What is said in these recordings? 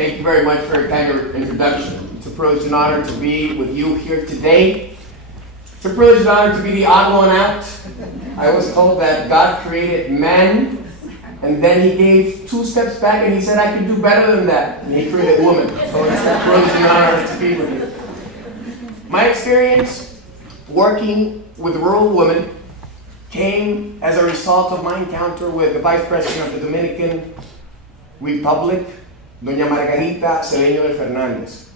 Thank you very much for your kind introduction. It's a privilege and honor to be with you here today. It's a privilege and honor to be the odd one out. I was told that God created man, and then he gave 2 steps back and he said, I can do better than that. And he created woman. So it's a privilege and honor to be with you. My experience working with rural women came as a result of my encounter with the Vice President of the Dominican Republic, Doña Margarita Cedeño de Fernandez.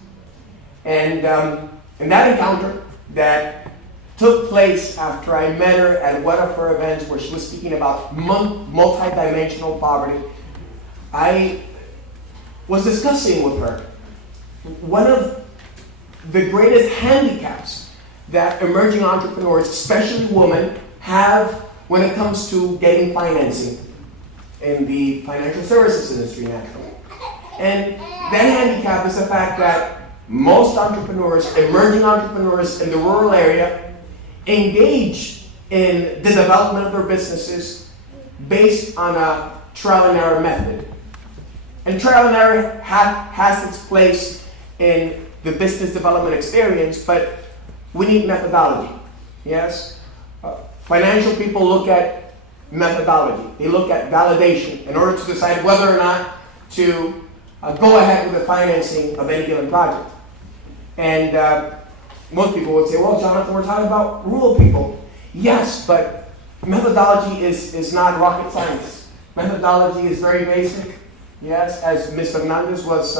And that encounter that took place after I met her at one of her events where she was speaking about multidimensional poverty, I was discussing with her one of the greatest handicaps that emerging entrepreneurs, especially women, have when it comes to getting financing in the financial services industry naturally. And that handicap is the fact that most entrepreneurs, emerging entrepreneurs in the rural area, engage in the development of their businesses based on a trial and error method. And trial and error has its place in the business development experience, but we need methodology. Yes? Financial people look at methodology. They look at validation in order to decide whether or not to go ahead with the financing of any given project. And most people would say, well, Jonathan, we're talking about rural people. Yes, but methodology is not rocket science. Methodology is very basic. Yes, as Ms. Fernandez was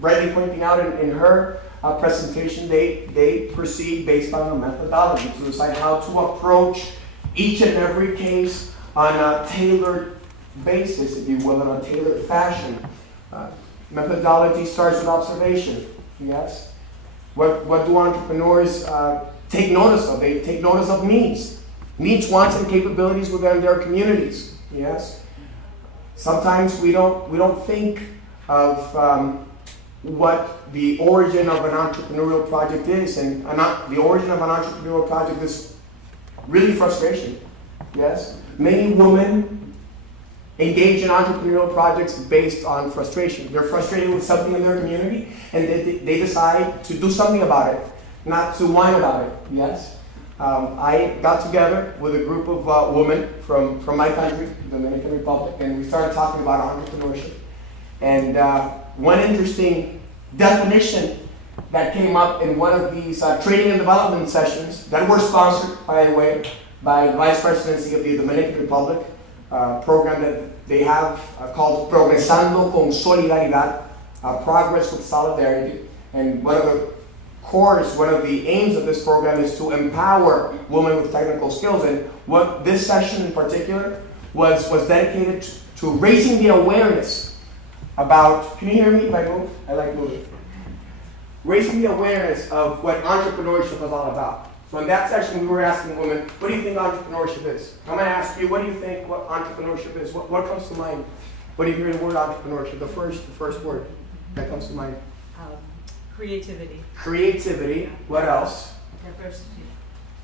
rightly pointing out in her presentation, they proceed based on a methodology to decide how to approach each and every case on a tailored basis, if you will, in a tailored fashion. Methodology starts with observation. Yes. What do entrepreneurs take notice of? They take notice of needs, wants, and capabilities within their communities. Yes. Sometimes we don't think of what the origin of an entrepreneurial project is, and the origin of an entrepreneurial project is really frustration. Yes. Many women engage in entrepreneurial projects based on frustration. They're frustrated with something in their community, and they decide to do something about it, not to whine about it. Yes. I got together with a group of women from my country, the Dominican Republic, and we started talking about entrepreneurship. And one interesting definition that came up in one of these training and development sessions that were sponsored, by the way, by the Vice Presidency of the Dominican Republic, program that they have called Progresando con Solidaridad, Progress with Solidarity. And one of the aims of this program is to empower women with technical skills. And what this session in particular was dedicated to raising the awareness about, can you hear me if I move? I like moving. Raising the awareness of what entrepreneurship is all about. So in that session, we were asking women, what do you think entrepreneurship is? I'm going to ask you, what do you think what entrepreneurship is? What comes to mind when you hear the word entrepreneurship? The first word that comes to mind. Creativity. Creativity. What else?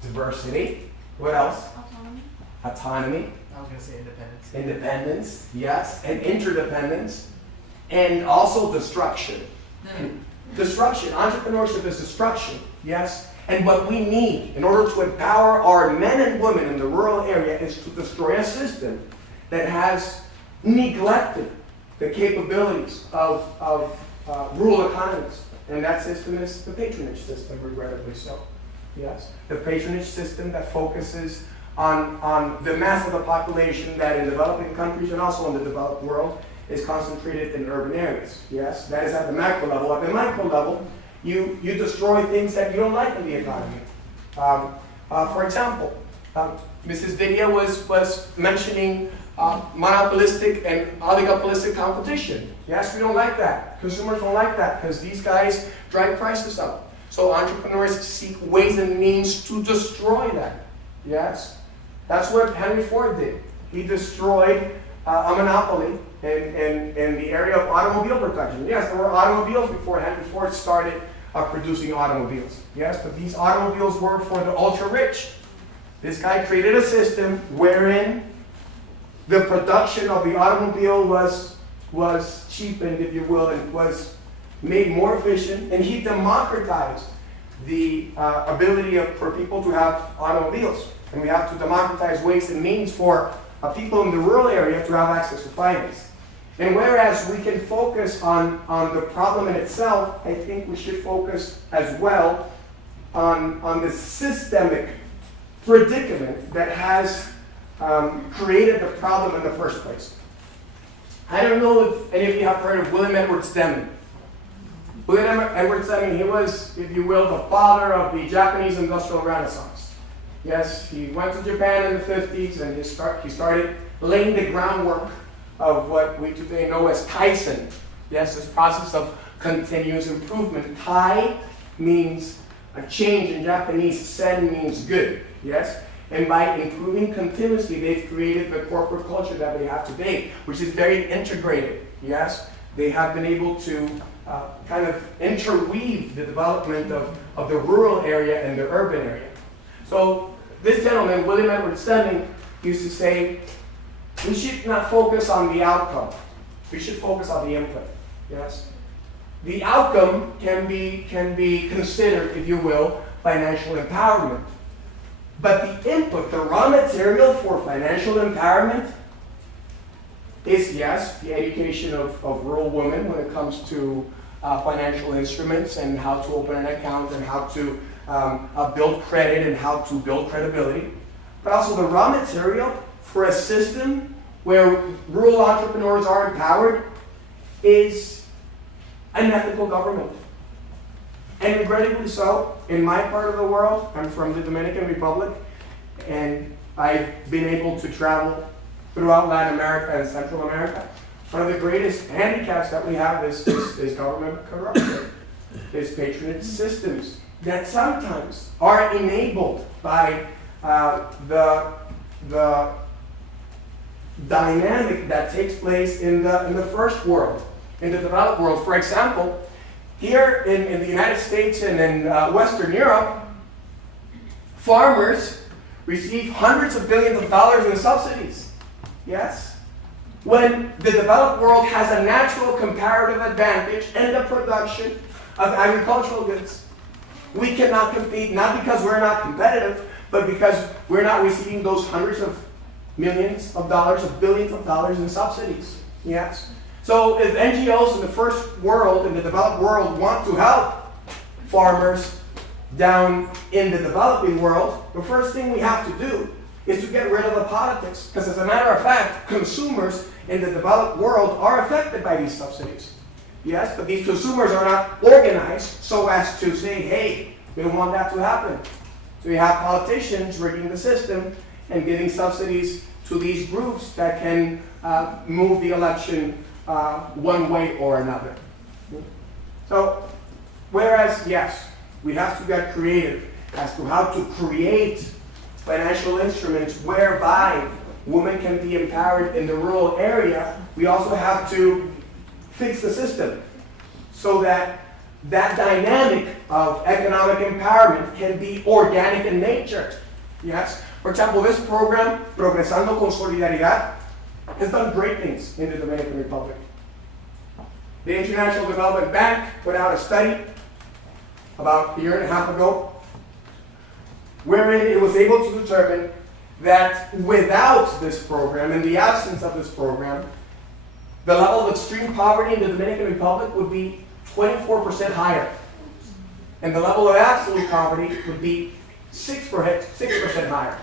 Diversity. What else? Autonomy. I was going to say independence. Independence, yes. And interdependence. And also destruction. Destruction. Entrepreneurship is destruction, yes. And what we need in order to empower our men and women in the rural area is to destroy a system that has neglected the capabilities of rural economies. And that system is the patronage system, regrettably so. Yes. The patronage system that focuses on the mass of the population that in developing countries and also in the developed world is concentrated in urban areas. Yes. That is at the macro level. At the micro level, you destroy things that you don't like in the economy. For example, Mrs. Vidia was mentioning monopolistic and oligopolistic competition. Yes, we don't like that. Consumers don't like that because these guys drive prices up. So entrepreneurs seek ways and means to destroy that. Yes, that's what Henry Ford did. He destroyed a monopoly in the area of automobile production. Yes, there were automobiles before Henry Ford started producing automobiles. Yes, but these automobiles were for the ultra-rich. This guy created a system wherein the production of the automobile was cheapened, if you will, and was made more efficient, and he democratized the ability for people to have automobiles. And we have to democratize ways and means for people in the rural area to have access to finance. And whereas we can focus on the problem in itself, I think we should focus as well on the systemic predicament that has created the problem in the first place. I don't know if any of you have heard of William Edwards Deming. William Edwards Deming, he was, if you will, the father of the Japanese Industrial Renaissance. Yes, he went to Japan in the 50s and he started laying the groundwork of what we today know as Kaizen. Yes, this process of continuous improvement. Kai means a change in Japanese, sen means good. Yes? And by improving continuously, they've created the corporate culture that we have today, which is very integrated. Yes? They have been able to kind of interweave the development of the rural area and the urban area. So this gentleman, William Edwards Deming, used to say, we should not focus on the outcome. We should focus on the input. Yes? The outcome can be considered, if you will, financial empowerment. But the input, the raw material for financial empowerment is, yes, the education of rural women when it comes to financial instruments and how to open an account and how to build credit and how to build credibility. But also the raw material for a system where rural entrepreneurs are empowered is an ethical government. And regrettably so, in my part of the world, I'm from the Dominican Republic, and I've been able to travel throughout Latin America and Central America. One of the greatest handicaps that we have is government corruption, is patronage systems that sometimes are enabled by the dynamic that takes place in the first world, in the developed world. For example, here in the United States and in Western Europe, farmers receive hundreds of billions of dollars in subsidies. Yes? When the developed world has a natural comparative advantage in the production of agricultural goods. We cannot compete, not because we're not competitive, but because we're not receiving those hundreds of millions of dollars, of billions of dollars in subsidies. Yes? So if NGOs in the first world, in the developed world, want to help farmers down in the developing world, the first thing we have to do is to get rid of the politics. Because as a matter of fact, consumers in the developed world are affected by these subsidies. Yes, but these consumers are not organized so as to say, hey, we don't want that to happen. So you have politicians rigging the system and giving subsidies to these groups that can move the election one way or another. So, whereas, yes, we have to get creative as to how to create financial instruments whereby women can be empowered in the rural area, we also have to fix the system so that that dynamic of economic empowerment can be organic in nature. Yes? For example, this program, Progresando con Solidaridad, has done great things in the Dominican Republic. The International Development Bank put out a study about a year and a half ago, wherein it was able to determine that without this program, in the absence of this program, the level of extreme poverty in the Dominican Republic would be 24% higher. And the level of absolute poverty would be 6% higher.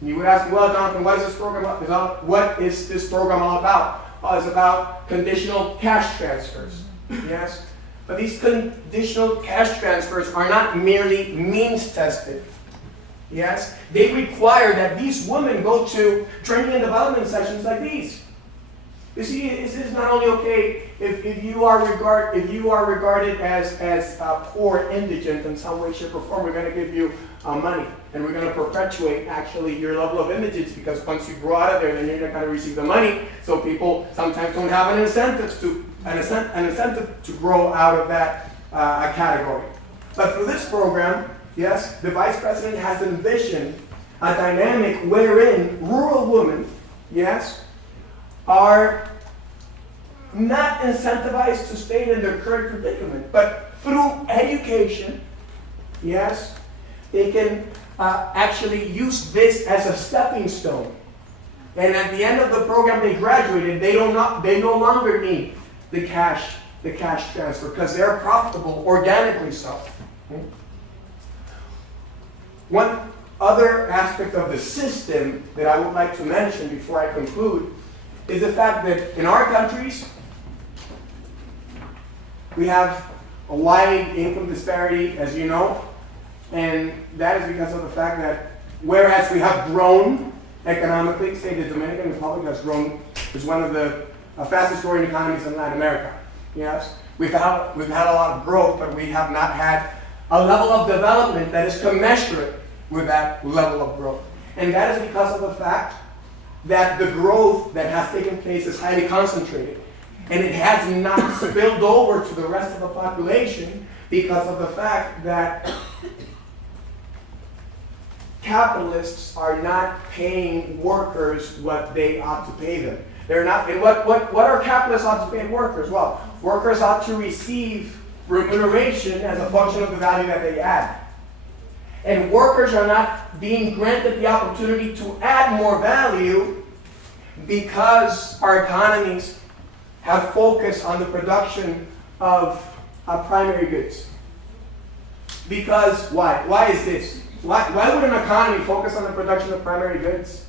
And you would ask, well, Jonathan, what is this program about? What is this program all about? Well, it's about conditional cash transfers. Yes? But these conditional cash transfers are not merely means tested. Yes? They require that these women go to training and development sessions like these. You see, this is not only okay if you are regarded as poor, indigent in some way, shape, or form. We're going to give you money, and we're going to perpetuate actually your level of indigence, because once you grow out of there, then you're not going to receive the money. So people sometimes don't have an incentive to grow out of that category. But through this program, yes, the Vice President has envisioned a dynamic wherein rural women, yes, are not incentivized to stay in their current predicament, but through education, yes, they can actually use this as a stepping stone. And at the end of the program they graduated, they no longer need the cash transfer because they're profitable organically so. One other aspect of the system that I would like to mention before I conclude is the fact that in our countries, we have a wide income disparity, as you know, and that is because of the fact that whereas we have grown economically, say the Dominican Republic has grown, is one of the fastest growing economies in Latin America. Yes, we've had a lot of growth, but we have not had a level of development that is commensurate with that level of growth. And that is because of the fact that the growth that has taken place is highly concentrated. And it has not spilled over to the rest of the population because of the fact that capitalists are not paying workers what they ought to pay them. They're not. And what are capitalists ought to pay workers? Well, workers ought to receive remuneration as a function of the value that they add. And workers are not being granted the opportunity to add more value because our economies have focused on the production of primary goods. Because why? Why is this? Why would an economy focus on the production of primary goods?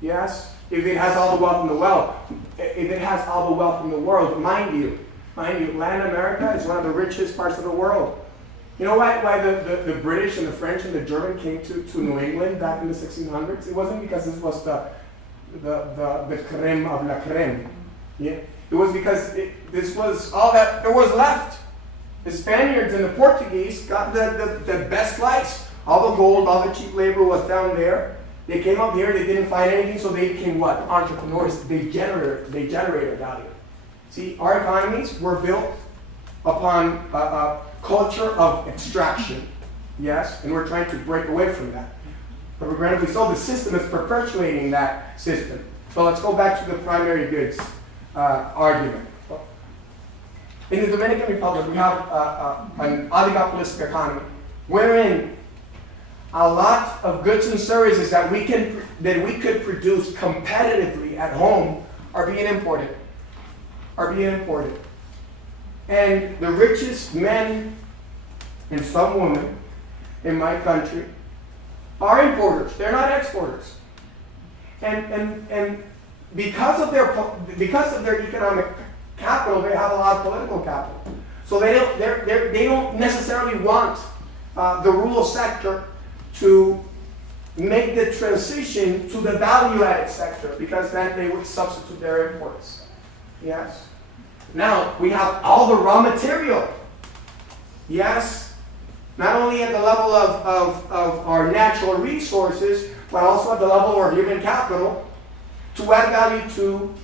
Yes, if it has all the wealth in the world, if it has all the wealth in the world, mind you, Latin America is one of the richest parts of the world. You know why the British and the French and the German came to New England back in the 1600s? It wasn't because this was the creme of la creme. Yeah? It was because this was all that there was left. The Spaniards and the Portuguese got the best life. All the gold, all the cheap labor was down there. They came up here, they didn't find anything, so they became what? Entrepreneurs. They generated value. See, our economies were built upon a culture of extraction. Yes? And we're trying to break away from that. But regrettably so, the system is perpetuating that system. So let's go back to the primary goods argument. In the Dominican Republic, we have an oligopolistic economy, wherein a lot of goods and services that we could produce competitively at home are being imported. And the richest men and some women in my country are importers. They're not exporters. And because of their economic capital, they have a lot of political capital. So they don't necessarily want the rural sector to make the transition to the value-added sector, because then they would substitute their imports. Yes. Now we have all the raw material. Yes. Not only at the level of our natural resources, but also at the level of our human capital, to add value to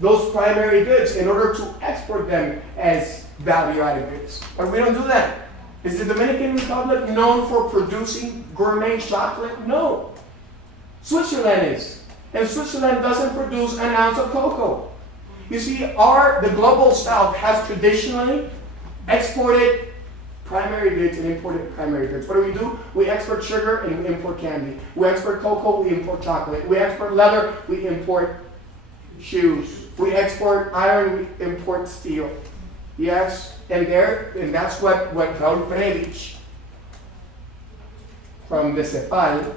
those primary goods in order to export them as value-added goods. But we don't do that. Is the Dominican Republic known for producing gourmet chocolate? No. Switzerland is. And Switzerland doesn't produce an ounce of cocoa. You see, the global south has traditionally exported primary goods and imported primary goods. What do? We export sugar and we import candy. We export cocoa, we import chocolate. We export leather, we import shoes. We export iron, we import steel. Yes, and that's what Raul Prebisch from the CEPAL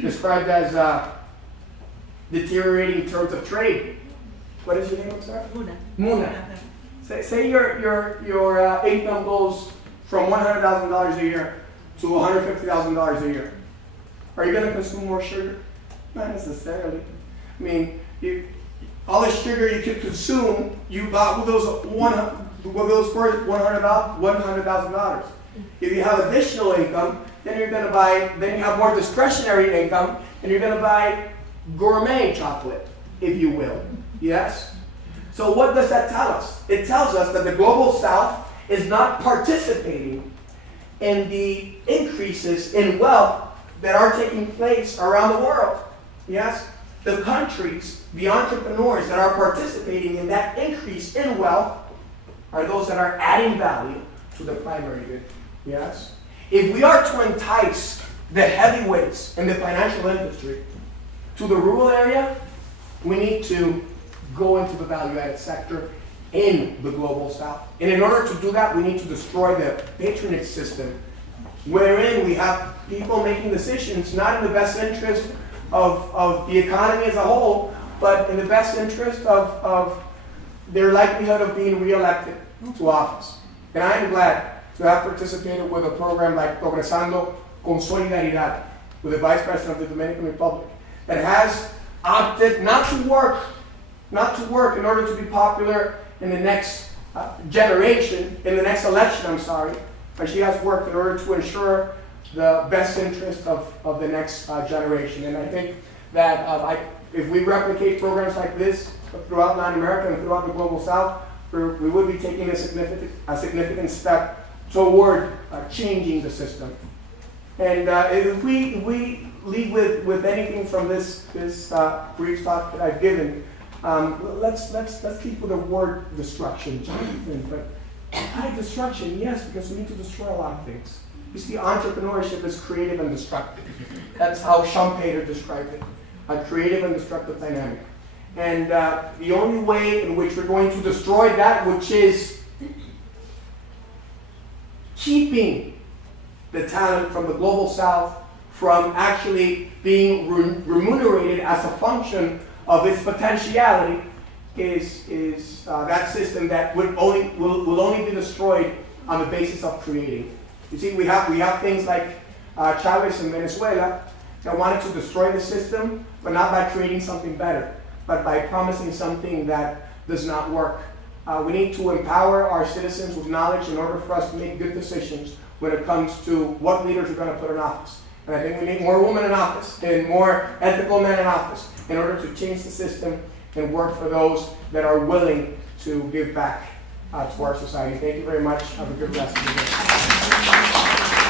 described as deteriorating terms of trade. What is your name, sir? Muna. Say your income goes from $100,000 a year to $150,000 a year. Are you going to consume more sugar? Not necessarily. I mean, all the sugar you could consume, you bought with those for $100,000. If you have additional income, then you have more discretionary income, and you're going to buy gourmet chocolate, if you will. Yes? So what does that tell us? It tells us that the global south is not participating in the increases in wealth that are taking place around the world. Yes? the countries, the entrepreneurs that are participating in that increase in wealth are those that are adding value to the primary good. Yes? If we are to entice the heavyweights in the financial industry to the rural area, we need to go into the value-added sector in the global south. And in order to do that, we need to destroy the patronage system, wherein we have people making decisions not in the best interest of the economy as a whole, but in the best interest of their likelihood of being reelected to office. And I am glad to have participated with a program like Progresando con Solidaridad, with the Vice President of the Dominican Republic, that has opted not to work in order to be popular in the next generation, in the next election, I'm sorry, but she has worked in order to ensure the best interest of the next generation. And I think that if we replicate programs like this throughout Latin America and throughout the global south, we would be taking a significant step toward changing the system. And if we leave with anything from this brief talk that I've given, let's keep with the word destruction, Jonathan. But why destruction? Yes, because we need to destroy a lot of things. You see, entrepreneurship is creative and destructive. That's how Schumpeter described it, a creative and destructive dynamic. And the only way in which we're going to destroy that which is keeping the talent from the global south from actually being remunerated as a function of its potentiality is that system that will only be destroyed on the basis of creating. You see, we have things like Chavez in Venezuela that wanted to destroy the system, but not by creating something better, but by promising something that does not work. We need to empower our citizens with knowledge in order for us to make good decisions when it comes to what leaders we're going to put in office. And I think we need more women in office and more ethical men in office in order to change the system and work for those that are willing to give back to our society. Thank you very much. Have a good rest of the day.